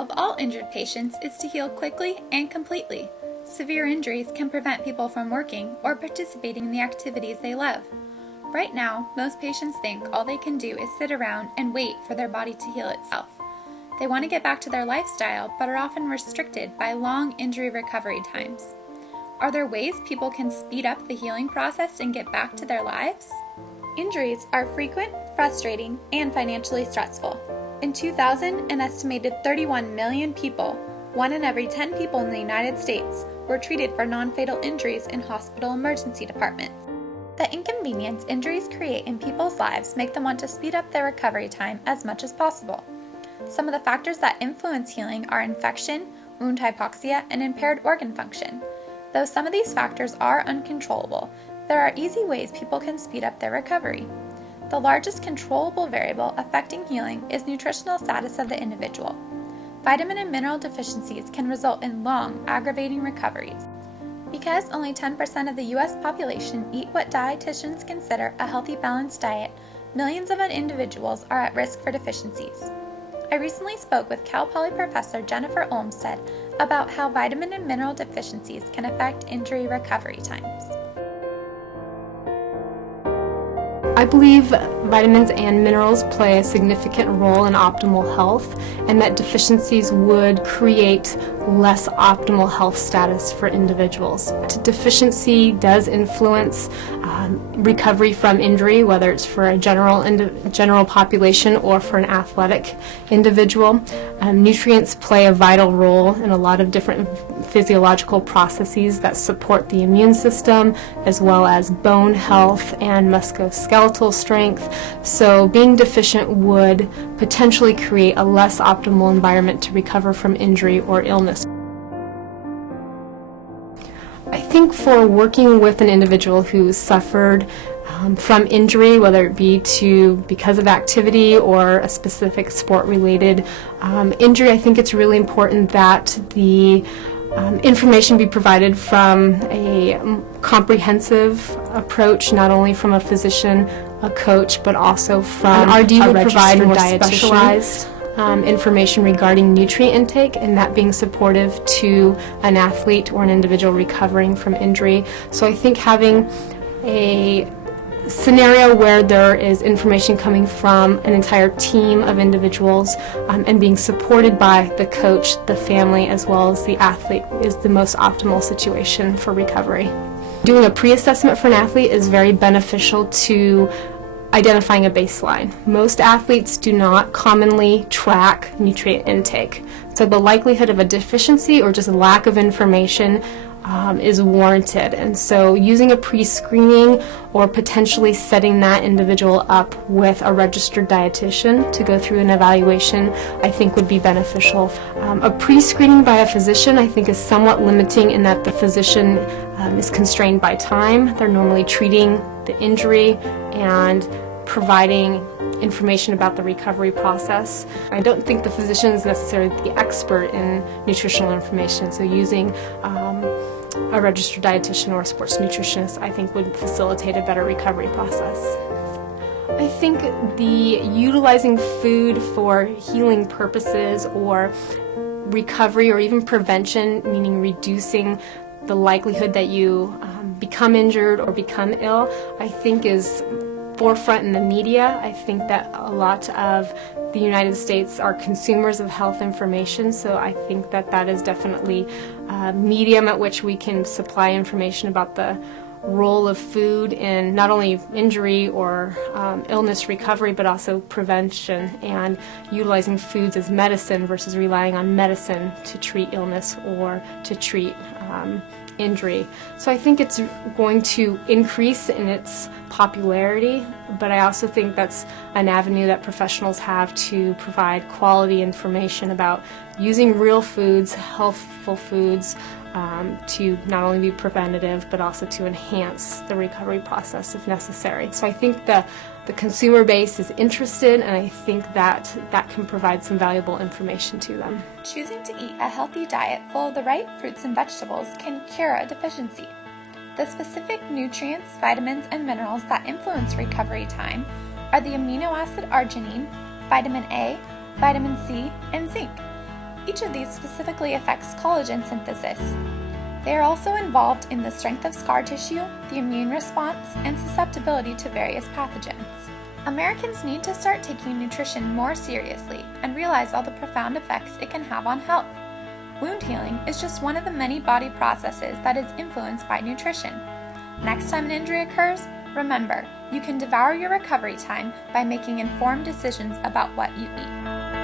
of all injured patients is to heal quickly and completely. Severe injuries can prevent people from working or participating in the activities they love. Right now, most patients think all they can do is sit around and wait for their body to heal itself. They want to get back to their lifestyle, but are often restricted by long injury recovery times. Are there ways people can speed up the healing process and get back to their lives? Injuries are frequent, frustrating, and financially stressful. In 2000, an estimated 31 million people, 1 in every 10 people in the United States, were treated for non-fatal injuries in hospital emergency departments. The inconvenience injuries create in people's lives make them want to speed up their recovery time as much as possible. Some of the factors that influence healing are infection, wound hypoxia, and impaired organ function. Though some of these factors are uncontrollable, there are easy ways people can speed up their recovery. The largest controllable variable affecting healing is nutritional status of the individual. Vitamin and mineral deficiencies can result in long, aggravating recoveries. Because only 10% of the U.S. population eat what dietitians consider a healthy, balanced diet, millions of individuals are at risk for deficiencies. I recently spoke with Cal Poly professor Jennifer Olmstead about how vitamin and mineral deficiencies can affect injury recovery times. I believe vitamins and minerals play a significant role in optimal health, and that deficiencies would create less optimal health status for individuals. Deficiency does influence recovery from injury, whether it's for a general population or for an athletic individual. Nutrients play a vital role in a lot of different physiological processes that support the immune system, as well as bone health and musculoskeletal strength. So being deficient would potentially create a less optimal environment to recover from injury or illness. I think for working with an individual who suffered from injury, whether it be because of activity or a specific sport-related injury, I think it's really important that the information be provided from a comprehensive approach, not only from a physician, a coach, but also from a registered dietitian. Information regarding nutrient intake, and that being supportive to an athlete or an individual recovering from injury. So I think having a scenario where there is information coming from an entire team of individuals and being supported by the coach, the family, as well as the athlete is the most optimal situation for recovery. Doing a pre-assessment for an athlete is very beneficial to identifying a baseline. Most athletes do not commonly track nutrient intake, so the likelihood of a deficiency or just a lack of information is warranted. And so using a pre-screening or potentially setting that individual up with a registered dietitian to go through an evaluation, I think would be beneficial. A pre-screening by a physician, I think, is somewhat limiting in that the physician is constrained by time. They're normally treating the injury and providing information about the recovery process. I don't think the physician is necessarily the expert in nutritional information, so using a registered dietitian or a sports nutritionist, I think, would facilitate a better recovery process. I think the utilizing food for healing purposes or recovery or even prevention, meaning reducing the likelihood that you become injured or become ill, I think is forefront in the media. I think that a lot of the United States are consumers of health information, so I think that that is definitely a medium at which we can supply information about the role of food in not only injury or illness recovery, but also prevention, and utilizing foods as medicine versus relying on medicine to treat illness or to treat injury. So I think it's going to increase in its popularity, but I also think that's an avenue that professionals have to provide quality information about using real foods, healthful foods, to not only be preventative, but also to enhance the recovery process if necessary. So I think the consumer base is interested, and I think that can provide some valuable information to them. Choosing to eat a healthy diet full of the right fruits and vegetables can cure a deficiency. The specific nutrients, vitamins, and minerals that influence recovery time are the amino acid arginine, vitamin A, vitamin C, and zinc. Each of these specifically affects collagen synthesis. They are also involved in the strength of scar tissue, the immune response, and susceptibility to various pathogens. Americans need to start taking nutrition more seriously and realize all the profound effects it can have on health. Wound healing is just one of the many body processes that is influenced by nutrition. Next time an injury occurs, remember, you can devour your recovery time by making informed decisions about what you eat.